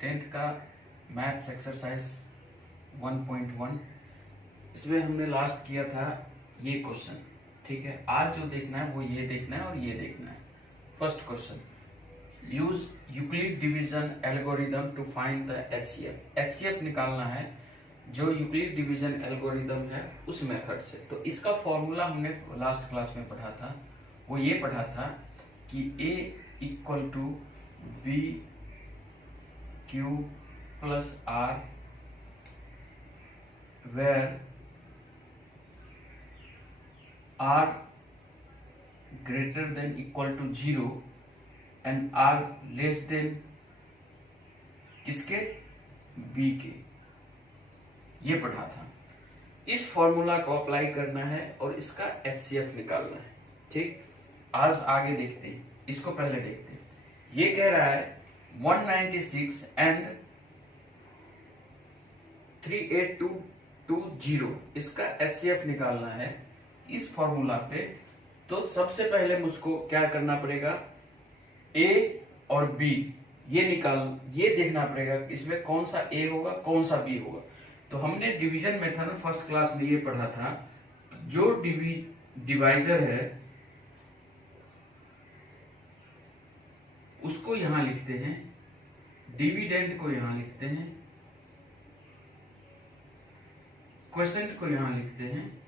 10th का maths exercise 1.1। इसमें हमने लास्ट किया था ये क्वेश्चन, ठीक है। आज जो देखना है वो ये देखना है और ये देखना है। First question, use Euclid division algorithm to find the HCF. HCF निकालना है जो यूक्लिड डिवीजन एल्गोरिदम है उस मेथड से। तो इसका फॉर्मूला हमने लास्ट क्लास में पढ़ा था, वो ये पढ़ा था कि A equal to B Q plus R where R greater than equal to 0 and R less than किसके, बी के। ये पढ़ा था। इस फॉर्मूला को अप्लाई करना है और इसका एचसीएफ निकालना है, ठीक। आज आगे देखते हैं, इसको पहले देखते हैं। ये कह रहा है 196 एंड 38220, इसका एचसीएफ निकालना है इस फॉर्मूला पे। तो सबसे पहले मुझको क्या करना पड़ेगा, ए और बी ये देखना पड़ेगा इसमें कौन सा ए होगा कौन सा बी होगा। तो हमने डिवीजन मेथड में फर्स्ट क्लास में ये पढ़ा था, जो डिवाइजर है उसको यहां लिखते हैं, डिविडेंड को यहां लिखते हैं, क्वोशिएंट को यहां लिखते हैं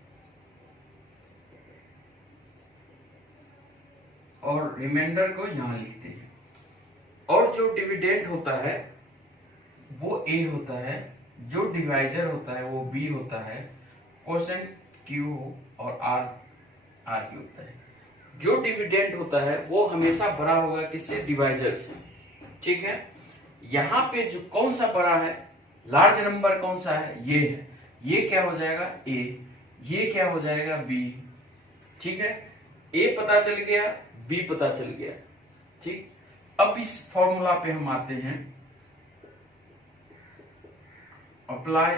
और रिमाइंडर को यहां लिखते हैं। और जो डिविडेंड होता है वो ए होता है, जो डिवाइजर होता है वो बी होता है, क्वोशिएंट क्यू और आर क्यू होता है। जो डिविडेंड होता है वो हमेशा बड़ा होगा किससे, डिवाइजर से, ठीक है। यहां पे जो कौन सा बड़ा है, लार्ज नंबर कौन सा है, ये है। ये क्या हो जाएगा ए, ये क्या हो जाएगा बी, ठीक है। ए पता चल गया, बी पता चल गया, ठीक। अब इस फॉर्मूला पे हम आते हैं, अप्लाई,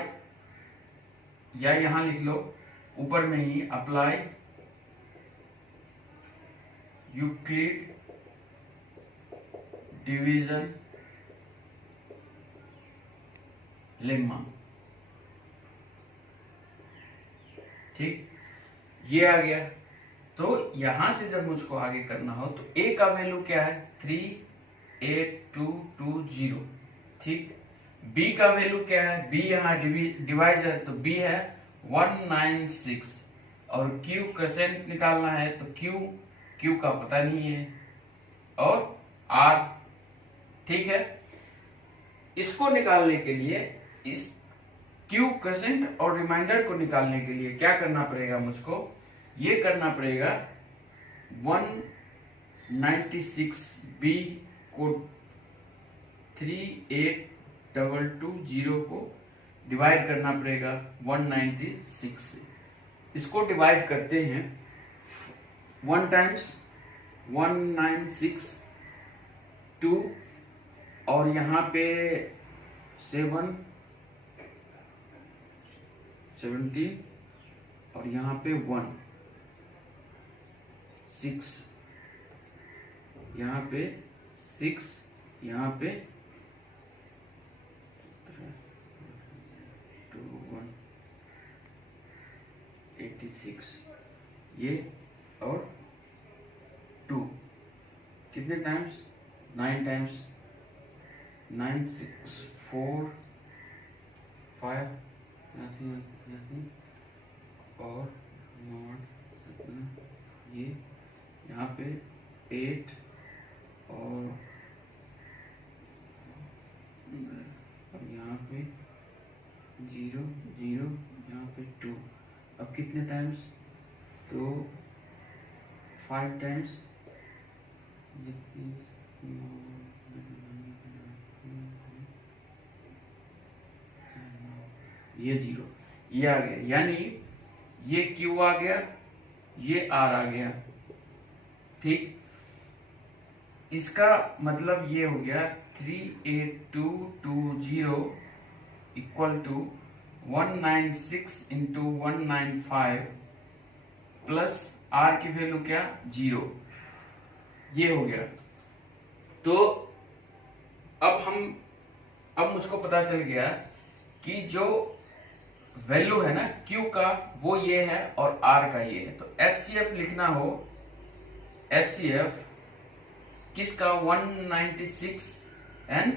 या यहां लिख लो ऊपर में ही, अप्लाई यूक्लिड डिवीजन लेम्मा, ठीक। ये आ गया। तो यहां से जब मुझको आगे करना हो तो ए का वैल्यू क्या है, 38220, ठीक। बी का वैल्यू क्या है, बी यहाँ डिवाइजर तो बी है 196, और क्यू क्वोशिएंट निकालना है तो क्यू का पता नहीं है, और आर, ठीक है। इसको निकालने के लिए, इस क्यू क्वोशिएंट और रिमाइंडर को निकालने के लिए क्या करना पड़ेगा मुझको, ये करना पड़ेगा 196b को 38220 को डिवाइड करना पड़ेगा 196 से। इसको डिवाइड करते हैं 1 टाइम्स 196 और यहाँ पे 70 और यहाँ पे 1 6, यहाँ पे 6, यहाँ पे 2 1 86, ये और 2 कितने टाइम्स, 9 टाइम्स, 9 6 4 5 और ये यहाँ पे 8 और यहाँ पे 0 0, यहाँ पे 2। अब कितने टाइम्स, तो 5 टाइम्स, ये 0, ये आ गया, यानी ये Q आ गया, ये R आ गया, ठीक। इसका मतलब ये हो गया 38220 equal to 196 into 195 plus R की वैल्यू क्या, 0, ये हो गया। तो अब हम अब मुझको पता चल गया कि जो वैल्यू है ना Q का वो ये है और R का ये है। तो HCF लिखना हो, HCF किसका 196 एंड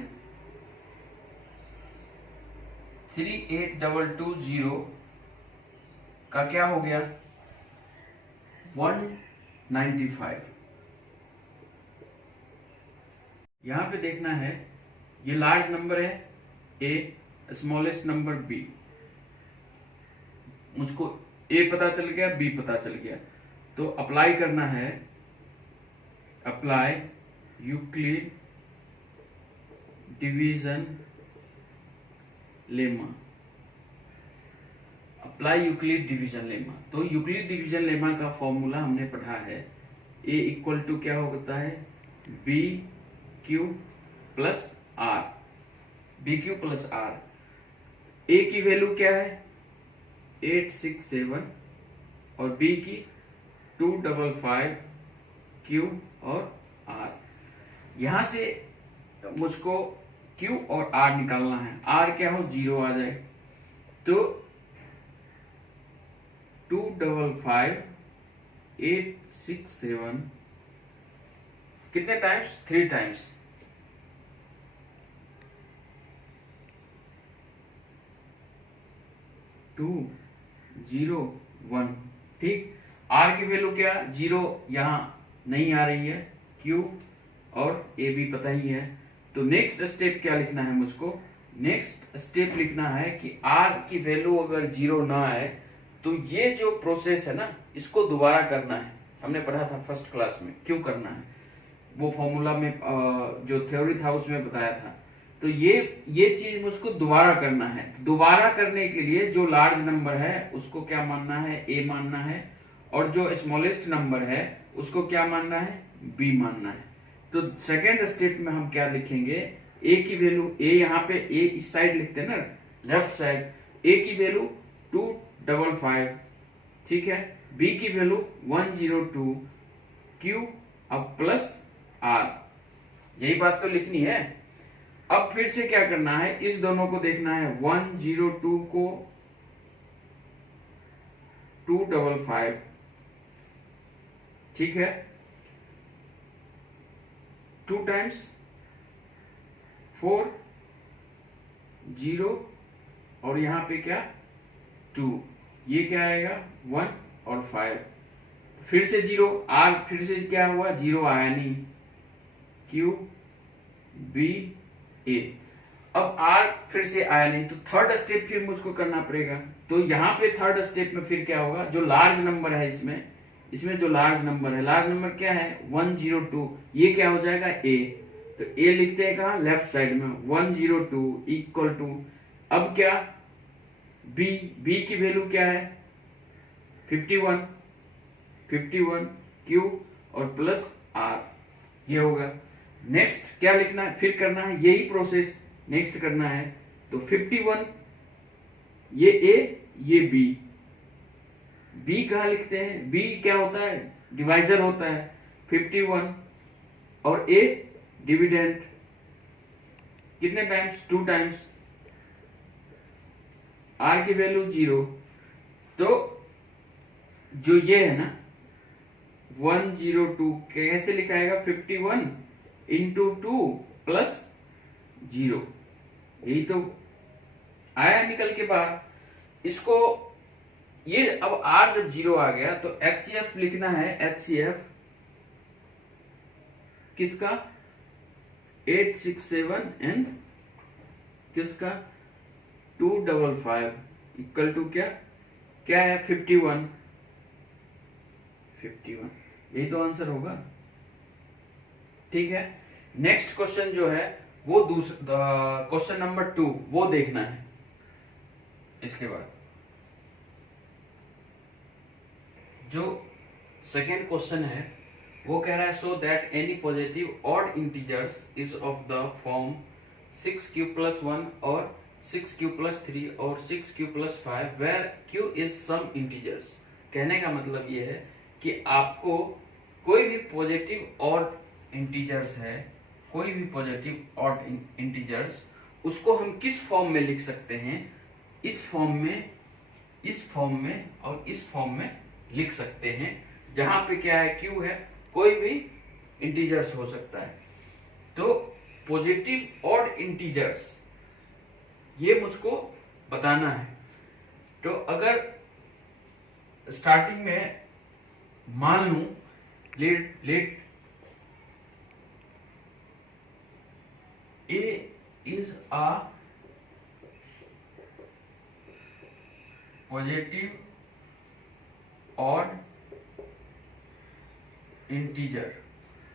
38220 का क्या हो गया 195। यहां पे देखना है ये लार्ज नंबर है A, स्मॉलेस्ट नंबर B। मुझको A पता चल गया, B पता चल गया, तो अप्लाई करना है, apply Euclid division lemma, apply Euclid division lemma. तो यूक्लिड डिवीजन लेमा का फॉर्मूला हमने पढ़ा है, A इक्वल टू क्या होता है B Q plus R, B Q plus R. A की वैल्यू क्या है 867 और B की 255 Q और R। यहां से मुझको Q और R निकालना है। R क्या हो 0 आ जाए, तो 255 867 कितने टाइम्स 3 टाइम्स 201। ठीक, R की वैल्यू क्या 0 यहां नहीं आ रही है, Q और A भी पता ही है। तो नेक्स्ट स्टेप क्या लिखना है मुझको, नेक्स्ट स्टेप लिखना है कि R की वैल्यू अगर 0 ना आए तो ये जो प्रोसेस है ना इसको दोबारा करना है। हमने पढ़ा था फर्स्ट क्लास में क्यों करना है, वो फॉर्मूला में जो थ्योरी था उसमें बताया था। तो ये चीज मुझको दोबारा करना है। दोबारा करने के लिए जो लार्ज नंबर है उसको क्या मानना है A मानना है, और जो स्मॉलेस्ट नंबर है उसको क्या मानना है B मानना है। तो सेकेंड स्टेप में हम क्या लिखेंगे, A की वैल्यू A यहाँ पे A इस साइड लिखते हैं ना लेफ्ट साइड, A की वैल्यू 255, ठीक है, B की वैल्यू 102, Q अब प्लस R, यही बात तो लिखनी है। अब फिर से क्या करना है, इस दोनों को देखना है, 102 को 255, ठीक है, 2 टाइम्स 4 0 और यहां पे क्या 2, ये क्या आएगा 1 और 5, फिर से 0, R फिर से क्या हुआ 0 आया नहीं, Q B A, अब R फिर से आया नहीं, तो थर्ड स्टेप फिर मुझको करना पड़ेगा। तो यहाँ पे थर्ड स्टेप में फिर क्या होगा, जो लार्ज नंबर है इसमें जो लार्ज नंबर है, लार्ज नंबर क्या है 102, ये क्या हो जाएगा A, तो A लिखते हैं कहा लेफ्ट साइड में 102 इक्वल टू, अब क्या B की वैल्यू क्या है 51 Q और प्लस R, ये होगा। नेक्स्ट क्या लिखना है, फिर करना है यही प्रोसेस नेक्स्ट करना है। तो 51 ये A ये B कहा लिखते हैं, B क्या होता है डिवाइजर होता है 51 और A डिविडेंड, कितने टाइम्स 2 टाइम्स, R की वैल्यू 0, तो जो ये है ना 102 कैसे लिखाएगा 51 इंटू 2 प्लस 0, यही तो आया निकल के बाहर। इसको ये अब R जब 0 आ गया तो HCF लिखना है, HCF किसका 867 एंड किसका 255 इक्वल टू क्या है 51, यही तो आंसर होगा। ठीक है, नेक्स्ट क्वेश्चन जो है वो क्वेश्चन नंबर 2 वो देखना है। इसके बाद जो सेकेंड क्वेश्चन है वो कह रहा है so that any positive odd integers is of the form 6q plus 1 और 6q plus 3 और 6q plus 5 where q is some integers। कहने का मतलब ये है कि आपको कोई भी पॉजिटिव ऑड इंटीजर्स है, कोई भी पॉजिटिव ऑड इंटीजर्स उसको हम किस फॉर्म में लिख सकते हैं, इस फॉर्म में, इस फॉर्म में और इस फॉर्म में लिख सकते हैं, जहां पे क्या है, क्यू है, कोई भी इंटीजर्स हो सकता है। तो पॉजिटिव और इंटीजर्स ये मुझको बताना है। तो अगर स्टार्टिंग में मान लूं, let A is a positive odd integer,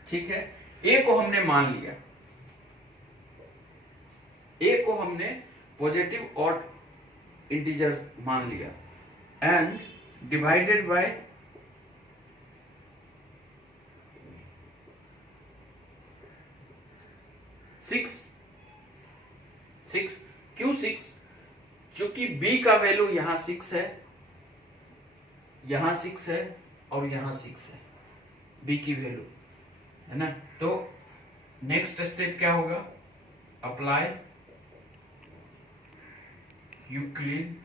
ठीक है। ए को हमने मान लिया, ए को हमने पॉजिटिव ऑड इंटीजर मान लिया, एंड डिवाइडेड बाय 6 क्यों 6? चूंकि b का वैल्यू यहां 6 है, यहां 6 है और यहां 6 है, b की वैल्यू है ना। तो नेक्स्ट स्टेप क्या होगा, अप्लाई यूक्लिड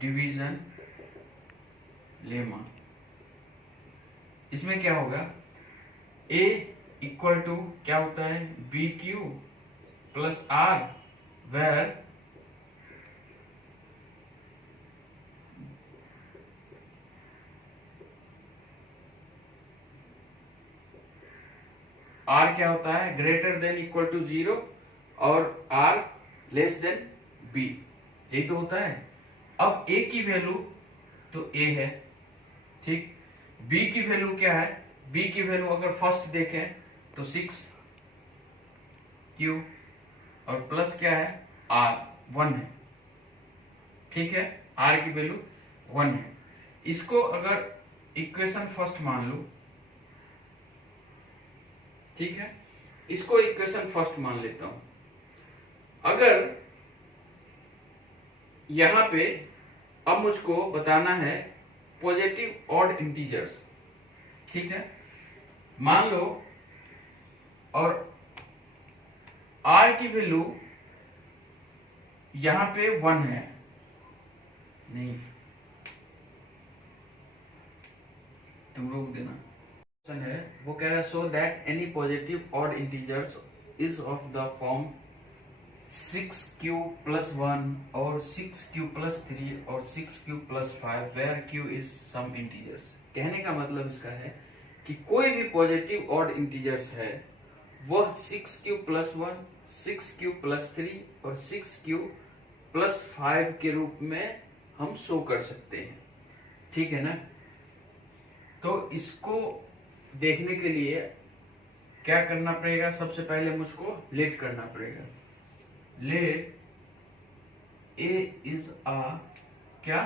डिवीजन लेमा। इसमें क्या होगा, a इक्वल टू क्या होता है, B Q plus R, where R क्या होता है, ग्रेटर देन इक्वल टू 0 और आर लेस देन बी, यही तो होता है। अब a की वैल्यू तो a है, ठीक। b की वैल्यू क्या है, b की वैल्यू अगर फर्स्ट देखें तो 6 क्यू और प्लस क्या है, r 1 है, ठीक है। r की वैल्यू 1 है। इसको अगर इक्वेशन फर्स्ट मान लो, ठीक है, इसको इक्वेशन फर्स्ट मान लेता हूं। अगर यहां पे अब मुझको बताना है पॉजिटिव ऑड इंटीजर्स, ठीक है, मान लो, और r की वैल्यू यहां पे 1 है, नहीं तुम रोक देना, है वो कह रहा है so that any positive odd integers is of the form 6q plus 1 और 6q plus 3 और 6q plus 5 where q is some integers। कहने का मतलब इसका है कि कोई भी पॉजिटिव ऑड इंटीजर्स है वह 6q plus 1, 6q plus 3 और 6q plus 5 के रूप में हम शो कर सकते हैं, ठीक है ना। तो इसको देखने के लिए क्या करना पड़ेगा, सबसे पहले मुझको लेट करना पड़ेगा। लेट a इज a क्या,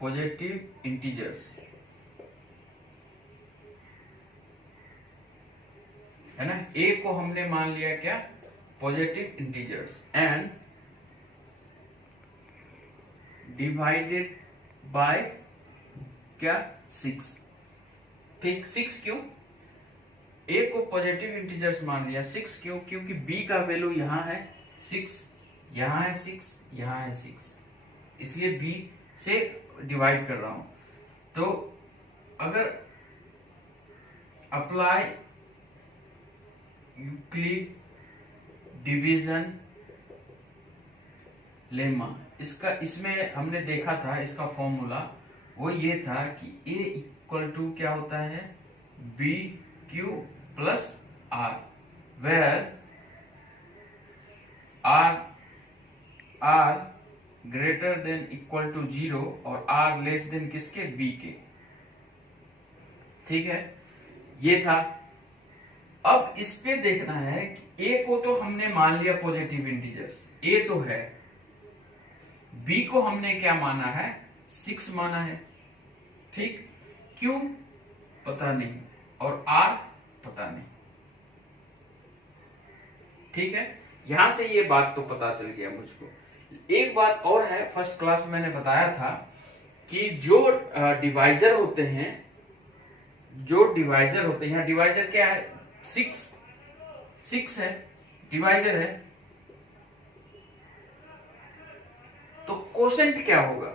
पॉजिटिव इंटीजर्स, है ना। a को हमने मान लिया क्या, positive integers, and divided by क्या, 6, ठीक। 6 क्यों, a को पॉजिटिव इंटीजर्स मान लिया, 6 क्यों, क्योंकि b का वैल्यू यहां है 6, यहां है 6, यहां है 6, इसलिए b से डिवाइड कर रहा हूं। तो अगर अप्लाई यूक्लिड डिवीजन लेमा, इसका इसमें हमने देखा था, इसका फॉर्मूला वो ये था कि a इक्वल टू क्या होता है, B Q plus R, where R greater than equal to 0 और आर लेस देन किसके, बी के, ठीक है, ये था। अब इस पे देखना है कि a को तो हमने मान लिया पॉजिटिव इंटीजर्स, a तो है, b को हमने क्या माना है, 6 माना है, ठीक। क्यों पता नहीं और r पता नहीं, ठीक है। यहां से ये बात तो पता चल गया मुझको। एक बात और है, फर्स्ट क्लास में मैंने बताया था कि जो डिवाइजर होते हैं जो डिवाइजर होते हैं, यहाँ डिवाइजर क्या है, 6 है, डिवाइजर है, तो कोसेंट क्या होगा,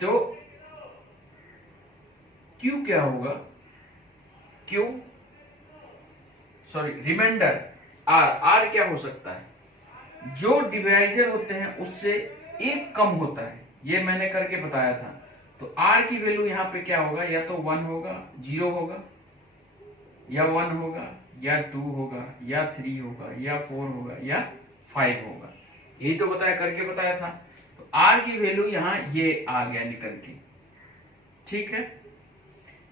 तो क्यू क्या होगा, क्यू सॉरी रिमाइंडर आर क्या हो सकता है, जो डिवाइजर होते हैं उससे एक कम होता है, ये मैंने करके बताया था। तो आर की वैल्यू यहाँ पे क्या होगा, या तो 1 होगा, 0 होगा, या 1 होगा, या 2 होगा, या 3 होगा, या 4 होगा, या 5 होगा, यही तो करके बताया था। तो आर की वैल्यू यहाँ ये आ गया निकल के, ठीक है।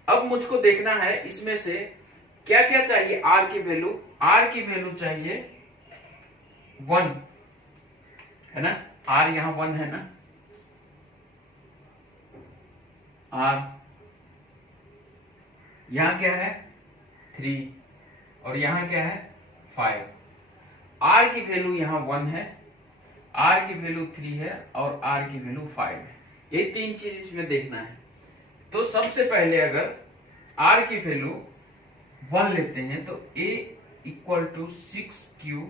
अब मुझको देखना है इसमें से क्या क्या चाहिए, आर की वैल्यू, आर की वैल्यू चाहिए 1 है ना, आर यहां 1 है ना, आर यहां क्या है 3 और यहां क्या है 5। आर की वैल्यू यहां 1 है, आर की वैल्यू 3 है और आर की वैल्यू 5 है, ये तीन चीज इसमें देखना है। तो सबसे पहले अगर आर की वैल्यू 1 लेते हैं तो a equal to 6q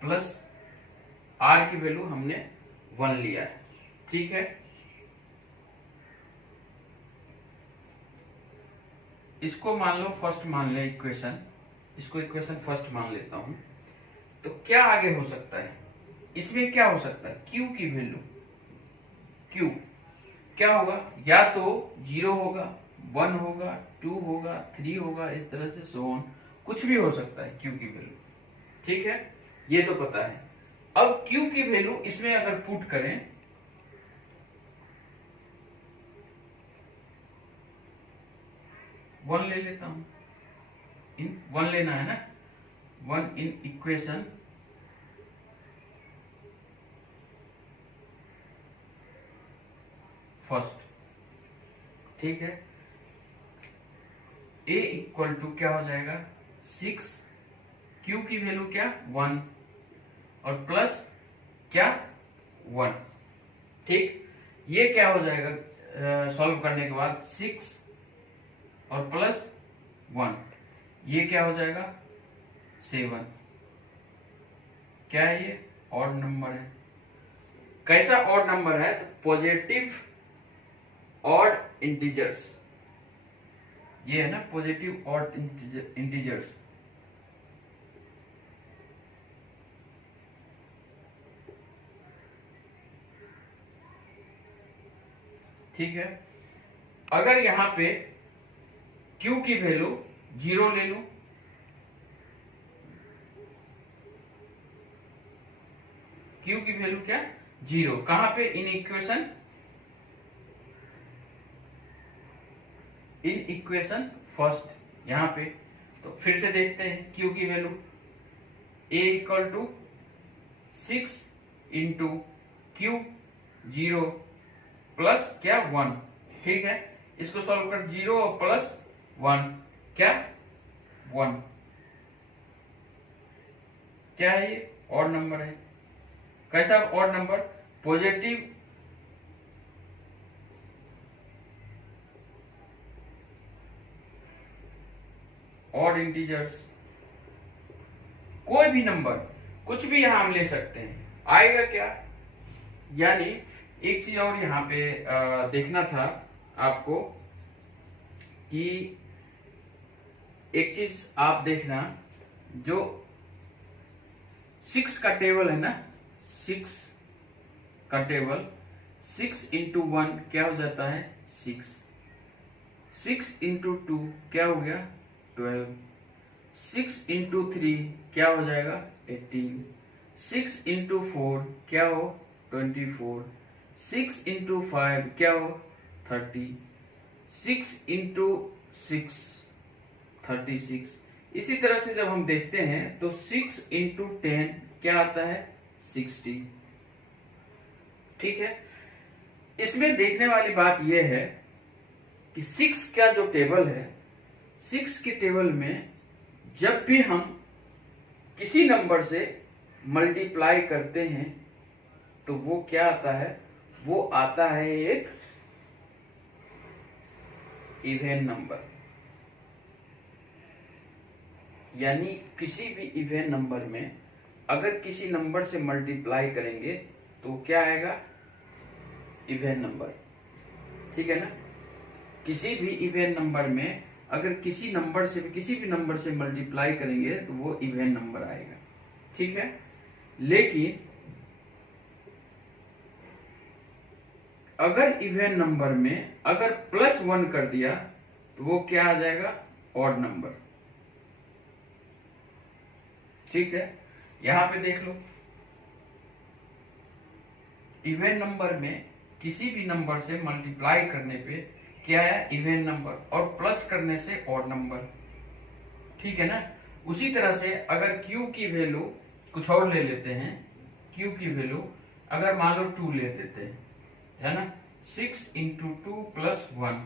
plus R की वैल्यू हमने 1 लिया है, ठीक है। इसको मान लो फर्स्ट मान ले इक्वेशन, इसको इक्वेशन फर्स्ट मान लेता हूं। तो क्या आगे हो सकता है, इसमें क्या हो सकता है, q की वैल्यू, q क्या होगा, या तो 0 होगा, 1 होगा, 2 होगा, 3 होगा, इस तरह से सो ऑन, कुछ भी हो सकता है q की वैल्यू, ठीक है, ये तो पता है। अब q की वैल्यू इसमें अगर पुट करें, वन ले लेता हूं, इन 1 लेना है ना, 1 इन इक्वेशन फर्स्ट, ठीक है। a इक्वल टू क्या हो जाएगा 6, q की वैल्यू क्या 1 और प्लस क्या 1, ठीक। ये क्या हो जाएगा सॉल्व करने के बाद 6 और प्लस 1, ये क्या हो जाएगा 7, क्या है ये ऑड नंबर है। कैसा ऑड नंबर है, तो पॉजिटिव ऑड इंटीजर्स, ये है ना पॉजिटिव ऑड इंटीजर्स, ठीक है। अगर यहां पे q की वैल्यू 0 ले लूं, q की वैल्यू क्या 0, कहां पे in equation, in equation first यहां पे। तो फिर से देखते हैं q की value a equal to 6 into Q 0 plus क्या 1, ठीक है। इसको सॉल्व कर 0 और प्लस 1 क्या 1, क्या है ये ऑड नंबर है। कैसा odd number, positive odd integers, कोई भी नंबर कुछ भी यहां हम ले सकते हैं, आएगा क्या। यानी एक चीज और यहां पे देखना था आपको कि एक चीज आप देखना, जो 6 का टेबल है ना, 6 का टेबल, 6 इंटू 1 क्या हो जाता है 6, 6 इंटू 2 क्या हो गया 12, 6 इंटू 3 क्या हो जाएगा 18, 6 इंटू 4 क्या हो 24, 6 इंटू 5 क्या हो 30, 6 इंटू 6 36। इसी तरह से जब हम देखते हैं तो 6 इंटू 10 क्या आता है 60, ठीक है। इसमें देखने वाली बात यह है कि 6 का जो टेबल है, 6 के टेबल में जब भी हम किसी नंबर से मल्टीप्लाई करते हैं तो वो क्या आता है, वो आता है एक इवन नंबर, यानी किसी भी इवन नंबर में अगर किसी नंबर से मल्टीप्लाई करेंगे तो क्या आएगा, इवन नंबर। ठीक है ना, किसी भी इवन नंबर में अगर किसी भी नंबर से मल्टीप्लाई करेंगे तो वो इवन नंबर आएगा। ठीक है, लेकिन अगर इवन नंबर में अगर +1 कर दिया तो वो क्या आ जाएगा, ऑड नंबर। ठीक है, यहां पे देख लो, इवन नंबर में किसी भी नंबर से मल्टीप्लाई करने पे क्या है, इवन नंबर, और प्लस करने से ऑड नंबर। ठीक है ना, उसी तरह से अगर Q की वैल्यू कुछ और ले लेते हैं, Q की वैल्यू अगर मान लो 2 ले देते हैं, है ना, 6 × 2 + 1,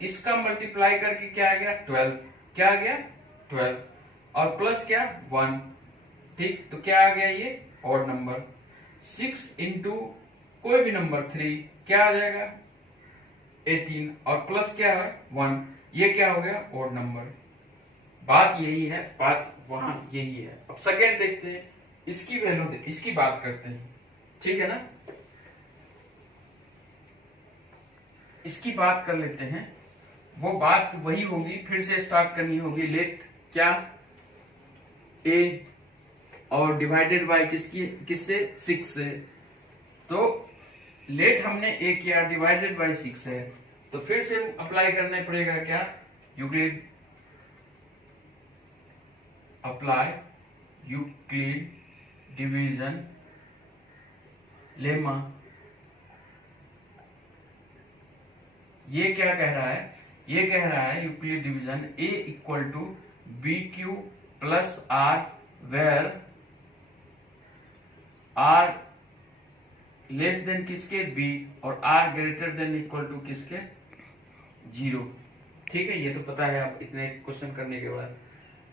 इसका मल्टीप्लाई करके क्या आ गया, 12। क्या आ गया, 12, और प्लस क्या, 1। ठीक, तो क्या आ गया, ये ऑड नंबर। 6 × कोई भी नंबर 3, क्या आ जाएगा, 18, और प्लस क्या है, 1, ये क्या हो गया, ऑड नंबर। बात यही है, बात वहां यही है। अब सेकेंड देखते हैं, इसकी वैल्यू इसकी बात करते हैं। ठीक है ना, इसकी बात कर लेते हैं। वो बात वही होगी, फिर से स्टार्ट करनी होगी। लेट क्या, a और डिवाइडेड बाय किससे, 6 से। तो लेट हमने a किया, डिवाइडेड बाय 6 है, तो फिर से अप्लाई करना पड़ेगा क्या, Euclid, apply Euclid division lemma. ये क्या कह रहा है, ये कह रहा है Euclid division a = BQ + R, where R less than किसके, B, और R greater than equal to किसके, 0। ठीक है, ये तो पता है अब इतने क्वेश्चन करने के बाद।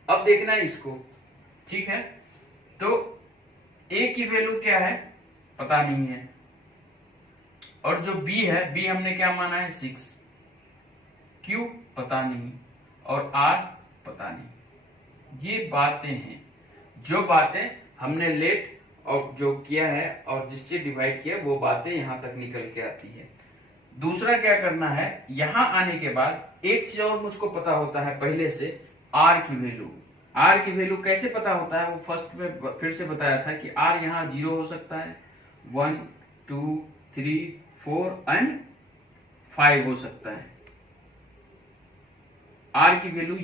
अब देखना है इसको। ठीक है, तो A की वैल्यू क्या है, पता नहीं है, और जो B है, B हमने क्या माना है, 6, Q पता नहीं, और R पता नहीं। ये बातें हैं, जो बातें हमने लेट और जो किया है और जिससे डिवाइड किया, वो बातें यहां तक निकल के आती है। दूसरा क्या करना है, यहां आने के बाद एक चीज और मुझको पता होता है पहले से, R की वैल्यू। R की वैल्यू कैसे पता होता है, वो फर्स्ट में फिर से बताया था कि R यहाँ 0 हो सकता है, 1, 2, 3, 4 एंड 5 हो सकता है। R की वैल्यू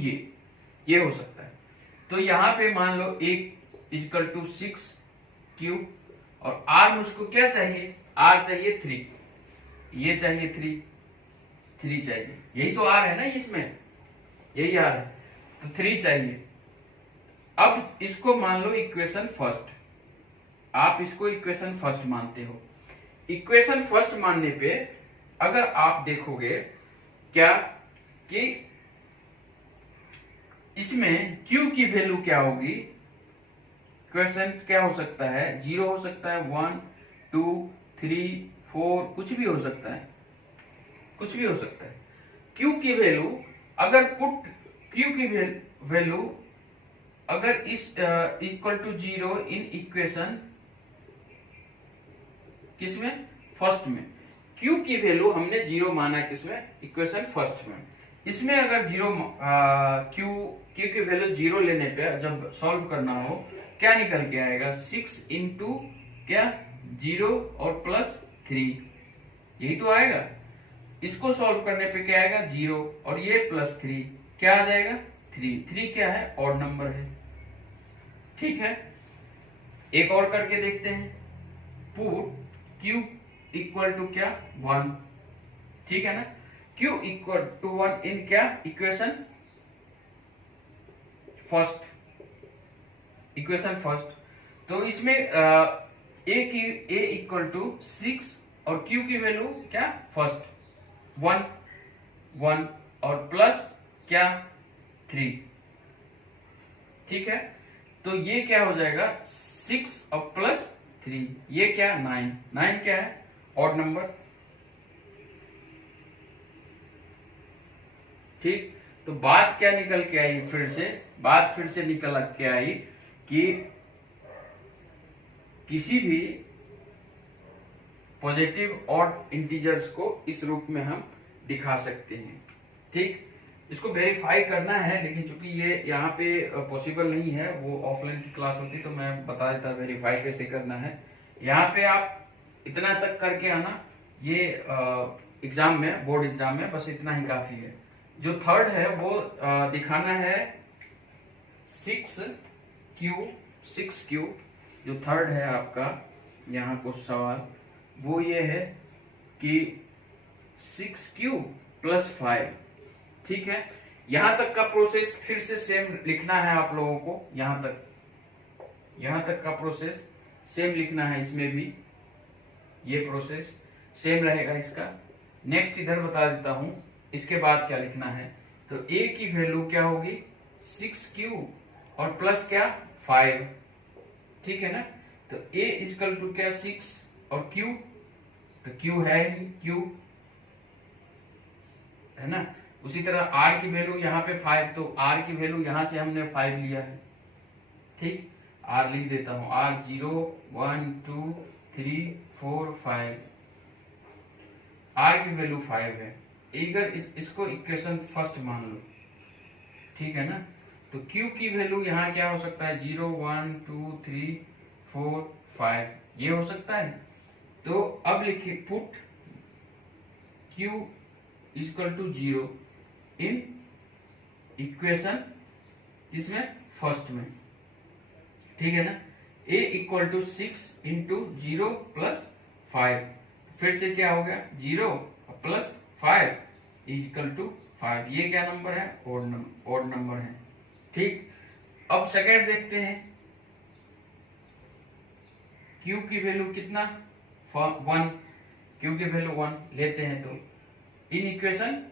ये हो सकता है। तो यहां पे मान लो 1 = 6 Q, और R मुझको क्या चाहिए, R चाहिए 3, ये चाहिए 3 चाहिए, यही तो R है ना, इसमें यही R है, तो 3 चाहिए। अब इसको मान लो इक्वेशन फर्स्ट, आप इसको इक्वेशन फर्स्ट मानते हो। इक्वेशन फर्स्ट मानने पे अगर आप देखोगे क्या कि इसमें Q की वैल्यू क्या होगी, क्वेश्चन क्या हो सकता है, 0 हो सकता है, 1, 2, 3, 4, कुछ भी हो सकता है, कुछ भी हो सकता है। Q की वैल्यू अगर पुट Q की वैल्यू अगर इस इक्वल टू 0 इन इक्वेशन किसमें, फर्स्ट में। Q की वैल्यू हमने 0 माना किसमें, इक्वेशन फर्स्ट में। इसमें अगर 0 Q की वैल्यू 0 लेने पे जब सॉल्व करना हो, क्या निकल के आएगा, 6 × क्या, 0 और +3, यही तो आएगा। इसको सॉल्व करने पे क्या आएगा, 0 और ये +3, क्या आ जाएगा, 3 क्या है, ऑड नंबर है। ठीक है, एक और करके देखते हैं। पुट Q = क्या, 1। ठीक है ना, Q = 1 इन क्या, इक्वेशन फर्स्ट, इक्वेशन फर्स्ट। तो इसमें A = 6 और Q की वैल्यू क्या, फर्स्ट 1 और प्लस क्या, 3। ठीक है, तो ये क्या हो जाएगा, 6 और +3, ये क्या, 9 क्या है, ऑड नंबर। ठीक, तो बात क्या निकल के आई, बात फिर से निकल के आई कि किसी भी पॉजिटिव ऑड इंटीजर्स को इस रूप में हम दिखा सकते हैं। ठीक, इसको वेरीफाई करना है, लेकिन चूंकि ये यहाँ पे पॉसिबल नहीं है, वो ऑफलाइन की क्लास होती तो मैं बता देता वेरीफाई कैसे करना है। यहाँ पे आप इतना तक करके आना, ये एग्जाम में, बोर्ड एग्जाम में बस इतना ही काफी है। जो थर्ड है वो दिखाना है 6Q। जो थर्ड है आपका यहाँ कुछ सवाल, वो ये है कि 6Q + 5। ठीक है, यहां तक का प्रोसेस फिर से सेम लिखना है आप लोगों को, यहां तक का प्रोसेस सेम लिखना है, इसमें भी ये प्रोसेस सेम रहेगा इसका। नेक्स्ट इधर बता देता हूं, इसके बाद क्या लिखना है। तो a की वैल्यू क्या होगी 6Q और प्लस क्या 5। ठीक है ना, तो a = क्या 6 और q, तो q है ही q, है ना। उसी तरह r की वैल्यू यहाँ पे 5, तो r की वैल्यू यहां से हमने 5 लिया है। ठीक, r लिख देता हूं, r 0 1 2 3 4 5, r की वैल्यू 5 है। अगर इसको इक्वेशन फर्स्ट मान लो, ठीक है ना, तो q की वैल्यू यहाँ क्या हो सकता है 0 1 2 3 4 5, ये हो सकता है। तो अब लिखिए पुट q = 0 इन इक्वेशन इसमें फर्स्ट में। ठीक है ना, a = 6 × 0 + 5, फिर से क्या हो गया 0 + 5 = 5। ये क्या नंबर है, ओड नंबर है। ठीक, अब सेकेंड देखते हैं, q की वैल्यू कितना 1, q की वैल्यू 1 लेते हैं, तो इन इक्वेशन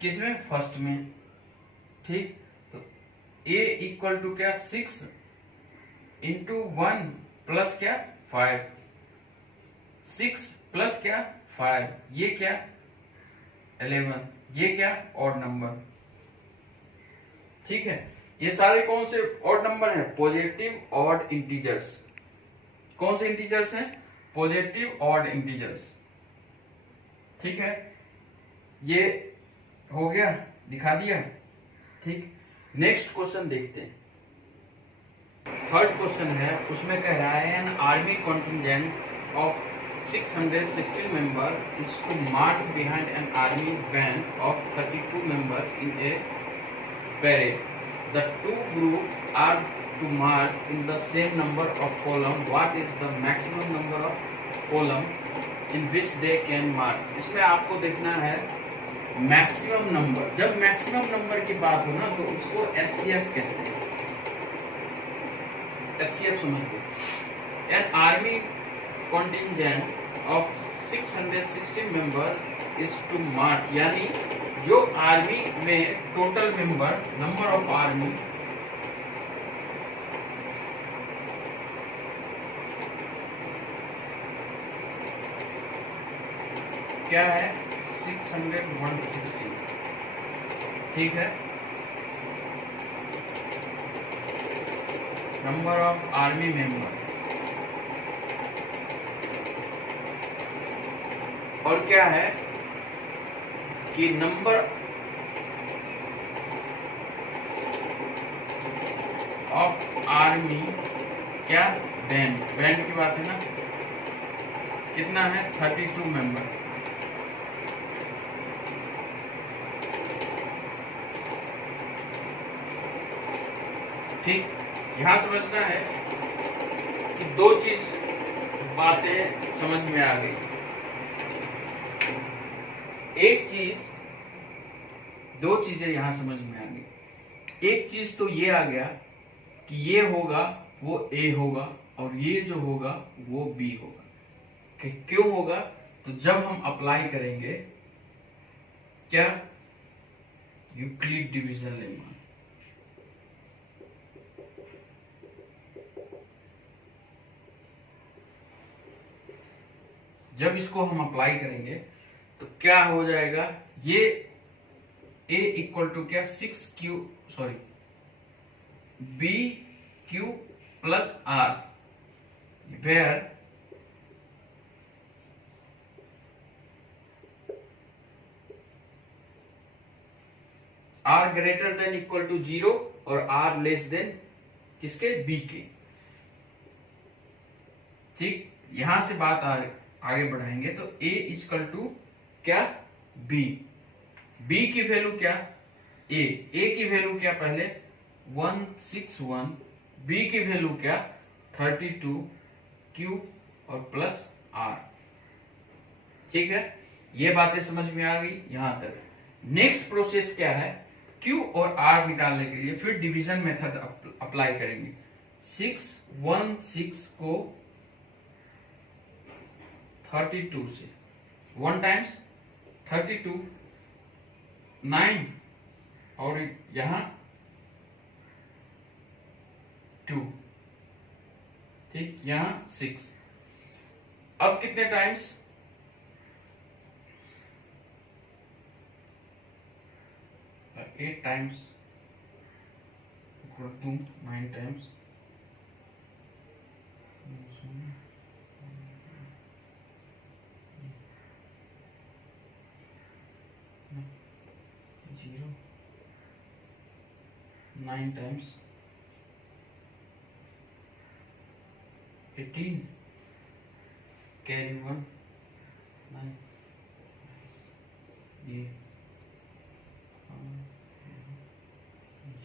किसमें फर्स्ट में। ठीक, तो a = क्या 6 × 1 + क्या 5, 6 + क्या 5, ये क्या 11, ये क्या ऑड नंबर। ठीक है, ये सारे कौन से ऑड नंबर हैं, पॉजिटिव ऑड इंटीजर्स। कौन से इंटीजर्स हैं, पॉजिटिव ऑड इंटीजर्स। ठीक है, ये हो गया, दिखा दिया। ठीक, नेक्स्ट क्वेश्चन देखते हैं। थर्ड क्वेश्चन है, उसमें कह रहा है an army contingent of 616 member is to march behind an army band of 32 member in a parade. The two groups are to march in the same number of column. What is the maximum number of column in which they can march? इसमें आपको देखना है maximum number. जब maximum number की बात हो ना, तो उसको HCF कहते हैं। HCF समझो, an army contingent of 616 member is to march, यानी जो आर्मी में total member, number of army क्या है 160। ठीक है, नंबर ऑफ आर्मी मेंबर, और क्या है कि नंबर ऑफ आर्मी क्या बैंड की बात है ना, कितना है 32 मेंबर। ठीक, यहां समझना है कि दो चीज बातें समझ में आ गई। एक चीज, दो चीजें यहां समझ में आ गई। एक चीज तो ये आ गया कि ये होगा वो A होगा और ये जो होगा वो B होगा। कि क्यों होगा, तो जब हम अप्लाई करेंगे क्या यूक्लिड डिवीजन लेमा, जब इसको हम अप्लाई करेंगे तो क्या हो जाएगा, ये a इक्वल टू क्या 6q sorry B Q plus R, where R greater than equal to 0 और आर लेस देन किसके, बी के। ठीक, यहां से बात आगे बढ़ाएंगे तो a इक्वल टू क्या, b, b की वैल्यू क्या, a की वैल्यू क्या पहले 161, b की वैल्यू क्या 32, q और प्लस r। ठीक है, ये बातें समझ में आ गई यहां तक। नेक्स्ट प्रोसेस क्या है, q और r निकालने के लिए फिर डिवीजन मेथड अप्लाई करेंगे। 616 को 32 से 1 टाइम्स 32 9 और यहां 2, ठीक, यहां 6। अब कितने टाइम्स, 8 टाइम्स कर दूं, 9 टाइम्स 9 टाइम्स 18 कैरी 1 9 ये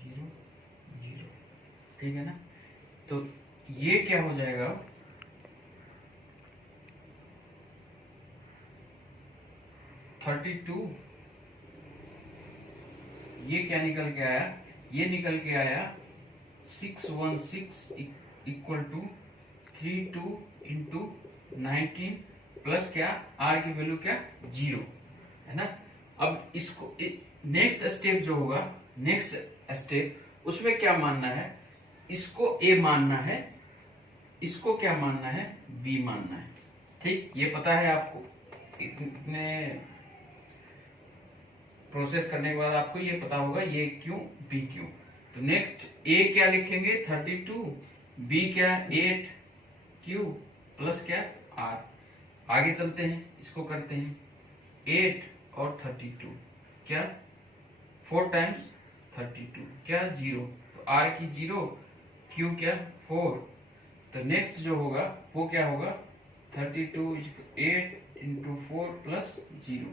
0 0, ठीक है ना। तो ये क्या हो जाएगा, थर्टी टू, ये क्या निकल के आया, ये निकल के आया 616 इक्वल टू 32 इंटू 19 प्लस क्या, आर की वैल्यू क्या 0 है ना। अब इसको नेक्स्ट स्टेप जो होगा, नेक्स्ट स्टेप उसमें क्या मानना है, इसको a मानना है, इसको क्या मानना है, b मानना है। ठीक, ये पता है आपको, इतने प्रोसेस करने के बाद आपको ये पता होगा ये क्यों, b क्यों। तो नेक्स्ट a क्या लिखेंगे 32, b क्या 8, q प्लस क्या r। आगे चलते हैं, इसको करते हैं 8 और 32 क्या 4 टाइम्स 32 क्या 0, तो r की 0, q क्या 4। तो नेक्स्ट जो होगा वो क्या होगा 32 8 इंटू 4 प्लस 0,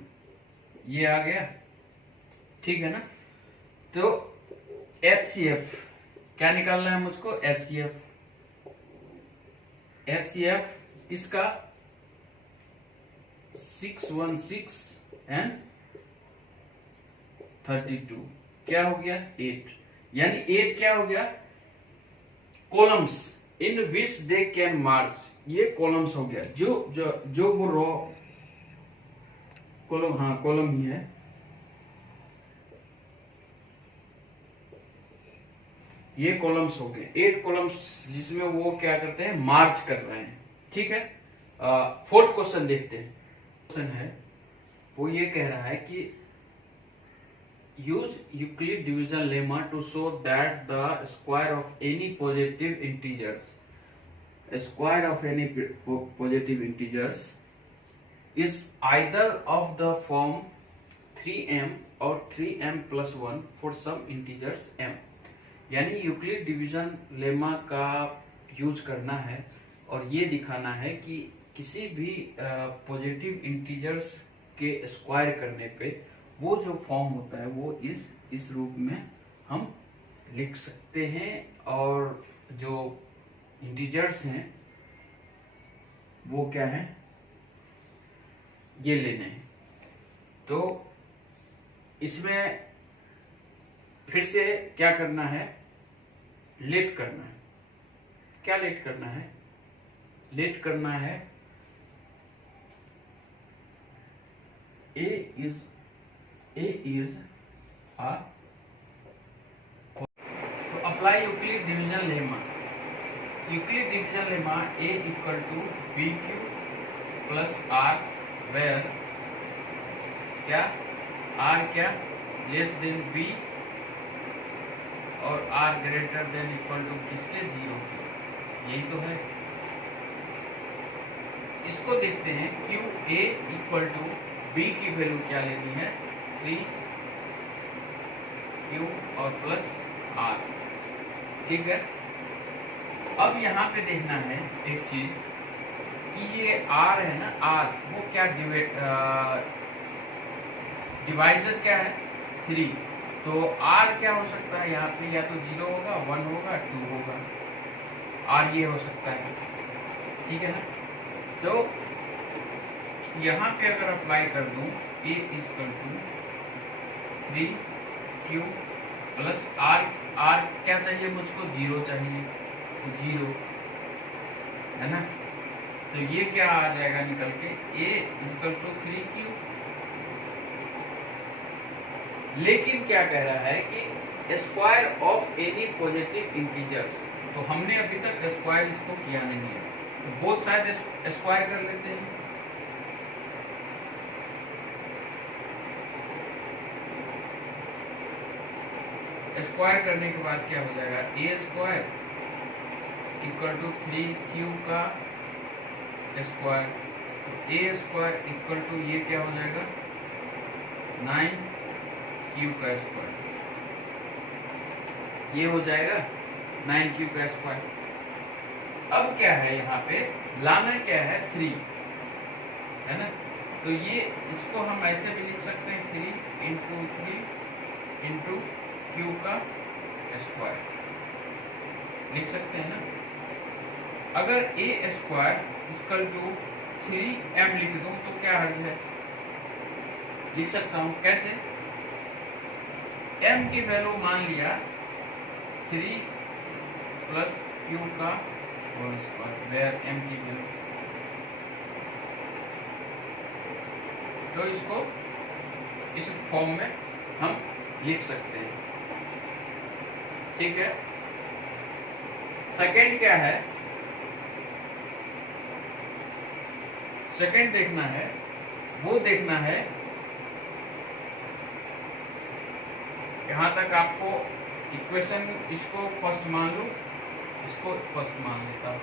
ये आ गया, ठीक है ना। तो HCF क्या निकालना है मुझको, HCF इसका 616 एंड 32 क्या हो गया 8, यानी 8 क्या हो गया, columns in which they can मार्च, ये कॉलम्स हो गया, जो वो रो कॉलम, हाँ कॉलम ही है, ये कॉलम्स हो गए 8 कॉलम्स जिसमें वो क्या करते हैं, मार्च कर रहे हैं। ठीक है, फोर्थ क्वेश्चन देखते हैं। क्वेश्चन है वो ये कह रहा है कि use Euclid division lemma to show that the square of any positive integers, square of any positive integers is either of the form 3m और 3m plus 1 for some integers m। यानी Euclid division lemma का use करना है और ये दिखाना है कि किसी भी पॉजिटिव इंटीजर्स के स्क्वायर करने पे वो जो फॉर्म होता है वो इस रूप में हम लिख सकते हैं, और जो इंटीजर्स हैं वो क्या है, ये लेने हैं। तो इसमें फिर से क्या करना है, लेट करना है। क्या लेट करना है, लेट करना है A is a, तो apply Euclid division lemma, Euclid division lemma A equal to B Q plus R, where क्या आर क्या लेस देन बी और R greater than equal to किसके 0 के, यही तो है। इसको देखते हैं Q A equal to B की वैल्यू क्या लेनी है 3 क्यू और प्लस आर, ठीक है। अब यहाँ पे देखना है एक चीज कि ये आर है ना, आर वो क्या डिवाइजर क्या है 3, तो आर क्या हो सकता है यहाँ पे, या तो 0 होगा 1 होगा 2 होगा, आर ये हो सकता है, ठीक है ना। तो यहाँ पे अगर अप्लाई कर दूं A equal to 3 Q plus R, R क्या चाहिए मुझको 0 चाहिए, तो 0 है ना, तो ये क्या आ जाएगा निकल के ए इक्वल टू 3 क्यू। लेकिन क्या कह रहा है कि square of any positive integers, तो हमने अभी तक स्क्वायर इसको किया नहीं है, तो बोथ साइड स्क्वायर कर लेते हैं। स्क्वायर करने के बाद क्या हो जाएगा A square equal to 3 Q का स्क्वायर, तो ए स्क्वायर इक्वल टू ये क्या हो जाएगा 9 क्यू का स्क्वायर, ये हो जाएगा 9 क्यू का स्क्वायर। अब क्या है यहाँ पे लाना क्या है 3 है ना, तो ये इसको हम ऐसे भी लिख सकते हैं 3 इंटू 3 इंटू क्यू का स्क्वायर लिख सकते हैं ना। अगर ए स्क्वायर इक्वल टू 3m लिख दूं तो क्या हर्ज है, लिख सकता हूं कैसे, m की वैल्यू मान लिया 3 प्लस क्यू का होल स्क्वायर, वेयर m की वैल्यू, तो इसको इस फॉर्म में हम लिख सकते हैं, ठीक है। सेकंड क्या है, सेकंड देखना है, वो देखना है यहां तक आपको इक्वेशन, इसको फर्स्ट मान लो, इसको फर्स्ट मान लेता हूं,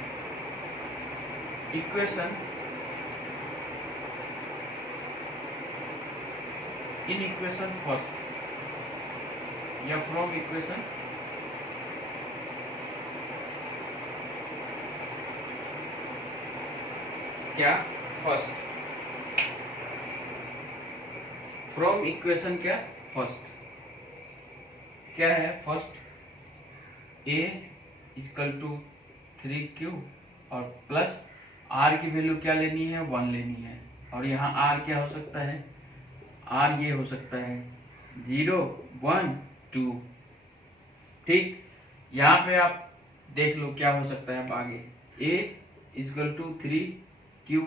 इक्वेशन इन इक्वेशन फर्स्ट या फ्रॉम इक्वेशन क्या फर्स्ट, फ्रॉम इक्वेशन क्या फर्स्ट, क्या है first A equal to 3 Q और प्लस आर की वैल्यू क्या लेनी है 1 लेनी है, और यहाँ आर क्या हो सकता है, आर ये हो सकता है 0 1 2, ठीक। यहाँ पे आप देख लो क्या हो सकता है अब आगे, ए इक्वल टू 3 क्यू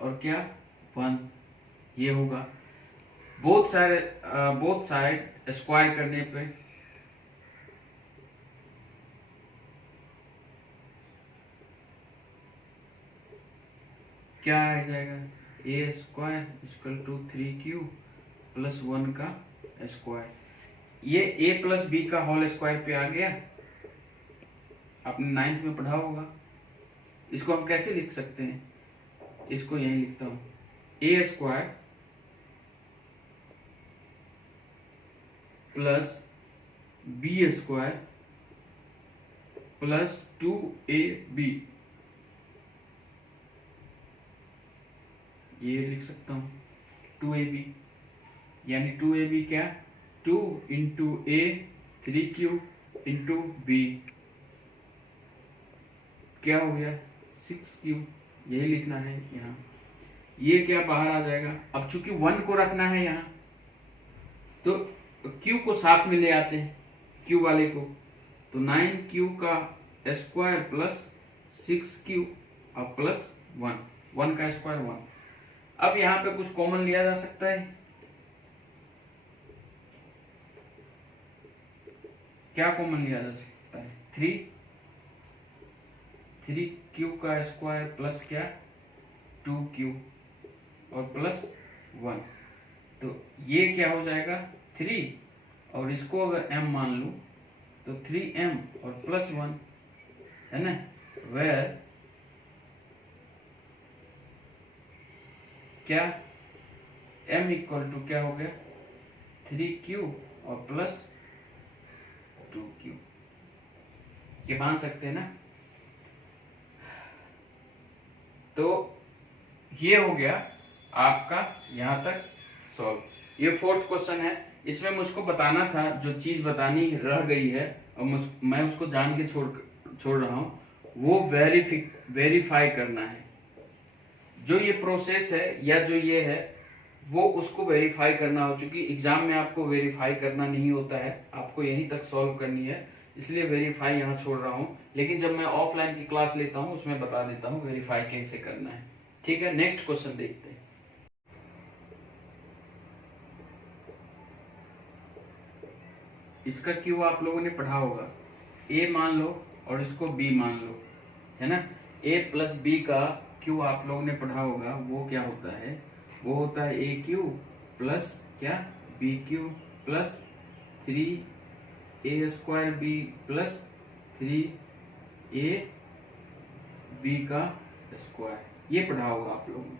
और क्या 1, ये होगा। बोथ साइड स्क्वायर करने पे क्या आ जाएगा, A square equal to 3 Q plus 1 का स्क्वायर, ये ए प्लस बी का होल स्क्वायर पे आ गया, आपने 9th में पढ़ा होगा। इसको हम कैसे लिख सकते हैं, इसको यहीं लिखता हूं, A square plus B square plus 2ab, ये लिख सकता हूं 2ab, यानी 2ab क्या 2 इंटू ए 3q इंटू बी, क्या हो गया 6q, यही लिखना है यहाँ, ये क्या बाहर आ जाएगा। अब चूंकि 1 को रखना है यहाँ, तो q को साथ में ले आते हैं, q वाले को, तो 9q का स्क्वायर प्लस 6q और प्लस 1 का स्क्वायर 1। अब यहाँ पे कुछ कॉमन लिया जा सकता है, क्या कॉमन लिया जा सकता है 3q का स्क्वायर प्लस क्या 2q और प्लस 1। तो ये क्या हो जाएगा 3, और इसको अगर m मान लूं तो 3m और प्लस 1, है ना, वेर क्या m इक्वल टू क्या हो गया 3q और प्लस 2q। ये मान सकते हैं ना। तो ये हो गया आपका यहां तक सॉल्व। ये 4th क्वेश्चन है। इसमें मुझको बताना था, जो चीज बतानी रह गई है और मैं उसको जान के छोड़ रहा हूं, वो वेरीफाई करना है। जो ये प्रोसेस है या जो ये है वो उसको वेरीफाई करना हो, चूंकि एग्जाम में आपको वेरीफाई करना नहीं होता है, आपको यहीं तक सॉल्व करनी है, इसलिए वेरीफाई यहाँ छोड़ रहा हूँ। लेकिन जब मैं ऑफलाइन की क्लास लेता हूँ उसमें बता देता हूँ वेरीफाई कैसे करना है। ठीक है, नेक्स्ट क्वेश्चन देखते हैं। इसका क्यू आप लोगों ने पढ़ा होगा, ए मान लो और इसको बी मान लो, है ना। ए प्लस बी का क्यू आप लोगों ने पढ़ा होगा, वो क्या होता है, वो होता है ए क्यू प्लस क्या B Q plus 3a² B plus 3a B का स्क्वायर। ये पढ़ा होगा आप लोगों ने।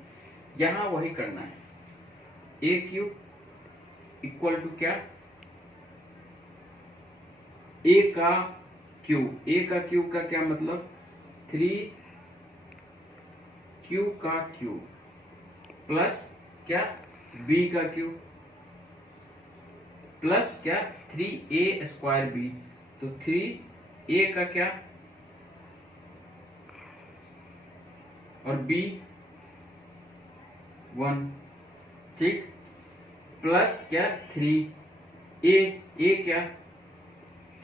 यहां वही करना है। ए क्यू इक्वल टू क्या ए का क्यू। ए का क्यू का क्या मतलब 3q का क्यू प्लस क्या b का क्यू प्लस क्या 3a² b। तो 3a का क्या और b 1, ठीक, प्लस क्या 3a क्या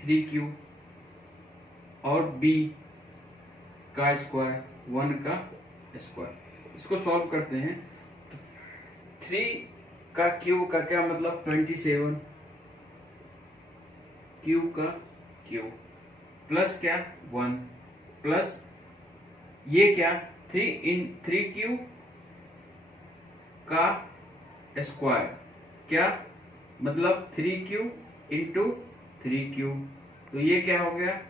3q और b का स्क्वायर 1 का स्क्वायर। इसको सॉल्व करते हैं। तो 3 का क्यू का क्या मतलब 27, क्यू का क्यू प्लस क्या 1 प्लस ये क्या 3q का स्क्वायर, क्या मतलब 3q इंटू 3q। तो ये क्या हो गया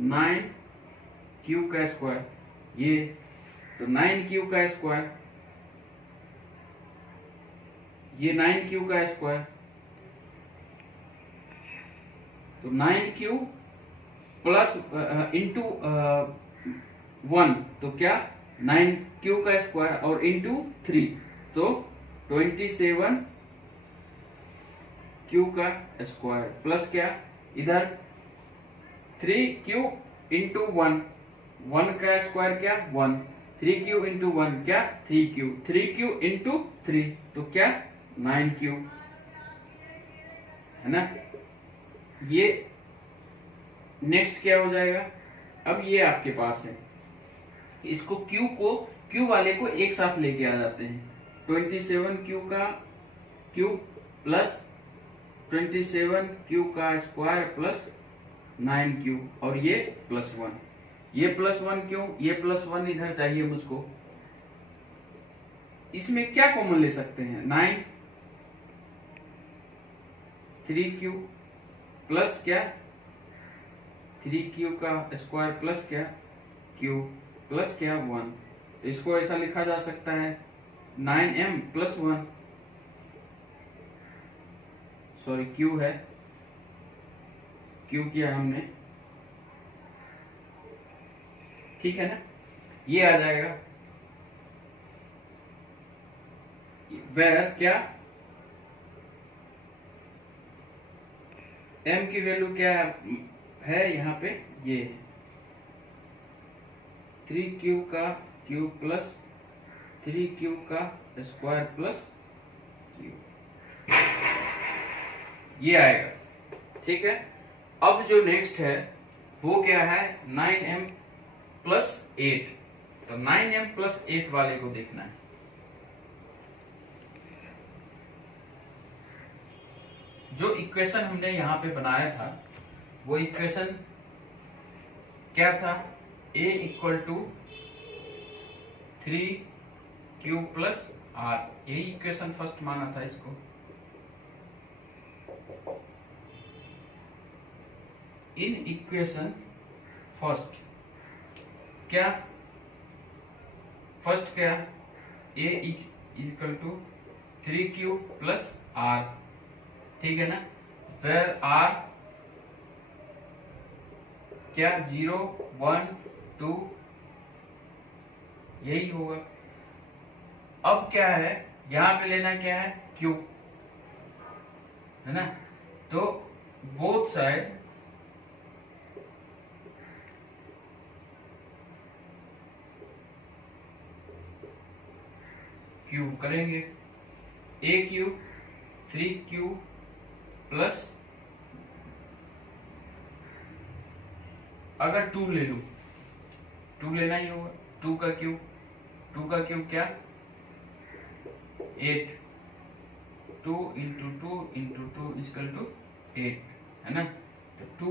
9q का स्क्वायर, ये तो 9q का स्क्वायर, ये 9q का स्क्वायर, तो 9q प्लस इंटू 1 तो क्या 9q का स्क्वायर और इंटू 3 तो 27q का स्क्वायर प्लस क्या इधर 3q इंटू 1 का स्क्वायर क्या 1, 3q इंटू 1 क्या 3q इंटू 3 तो क्या 9q, है ना। ये नेक्स्ट क्या हो जाएगा, अब ये आपके पास है, इसको q वाले को एक साथ लेके आ जाते हैं। 27q का क्यूब प्लस 27q का स्क्वायर प्लस 9q और ये प्लस 1, ये प्लस 1 क्यों, ये प्लस 1 इधर चाहिए मुझको। इसमें क्या कॉमन ले सकते हैं 9, 3q प्लस क्या 3q का स्क्वायर प्लस क्या q प्लस क्या 1। तो इसको ऐसा लिखा जा सकता है 9m प्लस 1, सॉरी q है, q किया हमने, ठीक है ना। ये आ जाएगा वेर क्या m की वैल्यू क्या है यहाँ पे, ये 3q का q प्लस 3q का स्क्वायर प्लस q, ये आएगा, ठीक है। अब जो नेक्स्ट है वो क्या है 9m प्लस 8। तो 9m प्लस 8 वाले को देखना है। जो इक्वेशन हमने यहां पे बनाया था वो इक्वेशन क्या था, a equal to 3q plus R, यही इक्वेशन फर्स्ट माना था इसको। इन इक्वेशन फर्स्ट क्या, फर्स्ट क्या, A equal to 3q plus R, ठीक है ना, वेर आर क्या 0 1 2 यही होगा। अब क्या है, यहां पे लेना क्या है, q है ना, तो बोथ साइड q करेंगे, a क्यूब 3q प्लस, अगर 2 ले लू, 2 लेना ही होगा, 2 का क्यूब क्या 8, 2 इंटू 2 इंटू 2 इक्वल टू 8 है ना, तो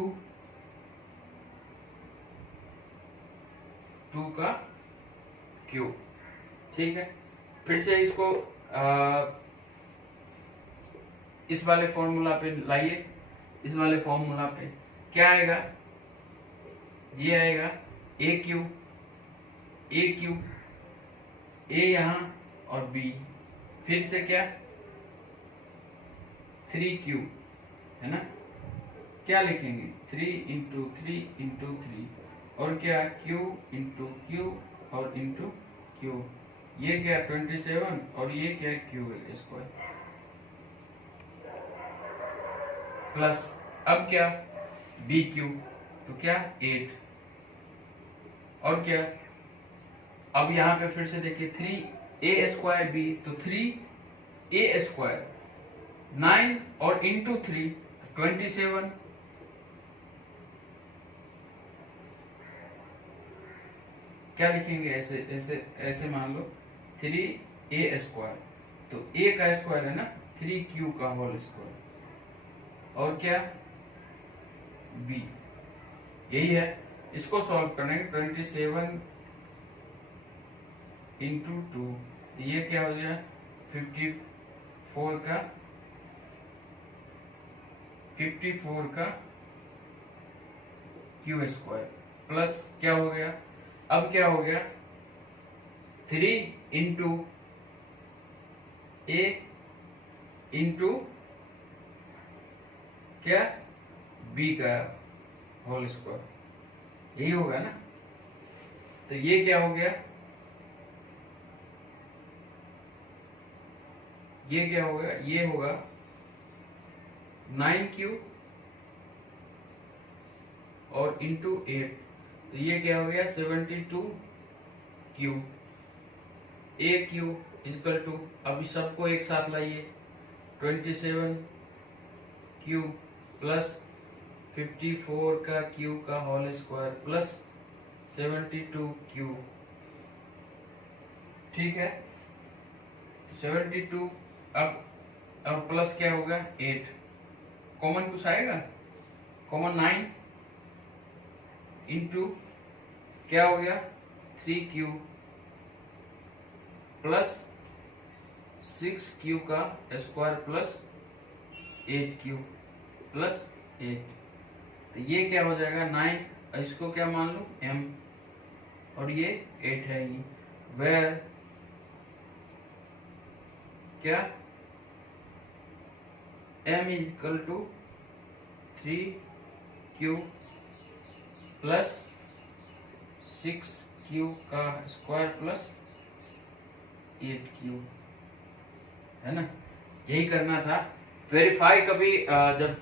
2 का क्यूब, ठीक है। फिर से इसको इस वाले फॉर्मूला पे लाइए, इस वाले फॉर्मूला पे क्या आएगा, ये आएगा ए क्यूब ए यहां और बी, फिर से क्या 3q है ना, क्या लिखेंगे 3 इंटू 3 इंटू 3 और क्या q इंटू q और इंटू q, ये क्या 27 और ये क्या q स्क्वायर प्लस, अब क्या बी क्यू तो क्या 8 और क्या, अब यहां पे फिर से देखिए 3a स्क्वायर बी, तो 3a स्क्वायर 9 और इंटू 3 27, क्या लिखेंगे ऐसे ऐसे ऐसे मान लो 3a स्क्वायर, तो a का स्क्वायर है ना 3q का होल स्क्वायर और क्या b, यही है। इसको सॉल्व करेंगे 27 इंटू 2, ये क्या हो जाए 54 का क्यू स्क्वायर प्लस क्या हो गया, अब क्या हो गया 3 इंटू ए इंटू क्या बी का होल स्क्वायर, यही होगा ना, तो ये क्या हो गया, ये क्या होगा, ये होगा 9q और इंटू 8, तो ये क्या हो गया 72q, a Q equal to, अब इस सबको एक साथ लाइए 27q प्लस 54 का q का होल स्क्वायर प्लस 72q, ठीक है 72, अब प्लस क्या होगा 8, कॉमन कुछ आएगा, कॉमन 9 इंटू क्या हो गया 3q प्लस 6q का स्क्वायर प्लस 8q प्लस 8, तो ये क्या हो जाएगा 9, इसको क्या मान लू m और ये 8 है ही, वेर क्या m is equal to 3q plus 6q का स्क्वायर प्लस 8q, है ना, यही करना था। वेरीफाई कभी जब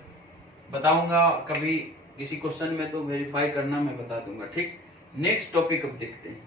बताऊंगा कभी किसी क्वेश्चन में तो वेरीफाई करना मैं बता दूंगा, ठीक। नेक्स्ट टॉपिक अब देखते हैं।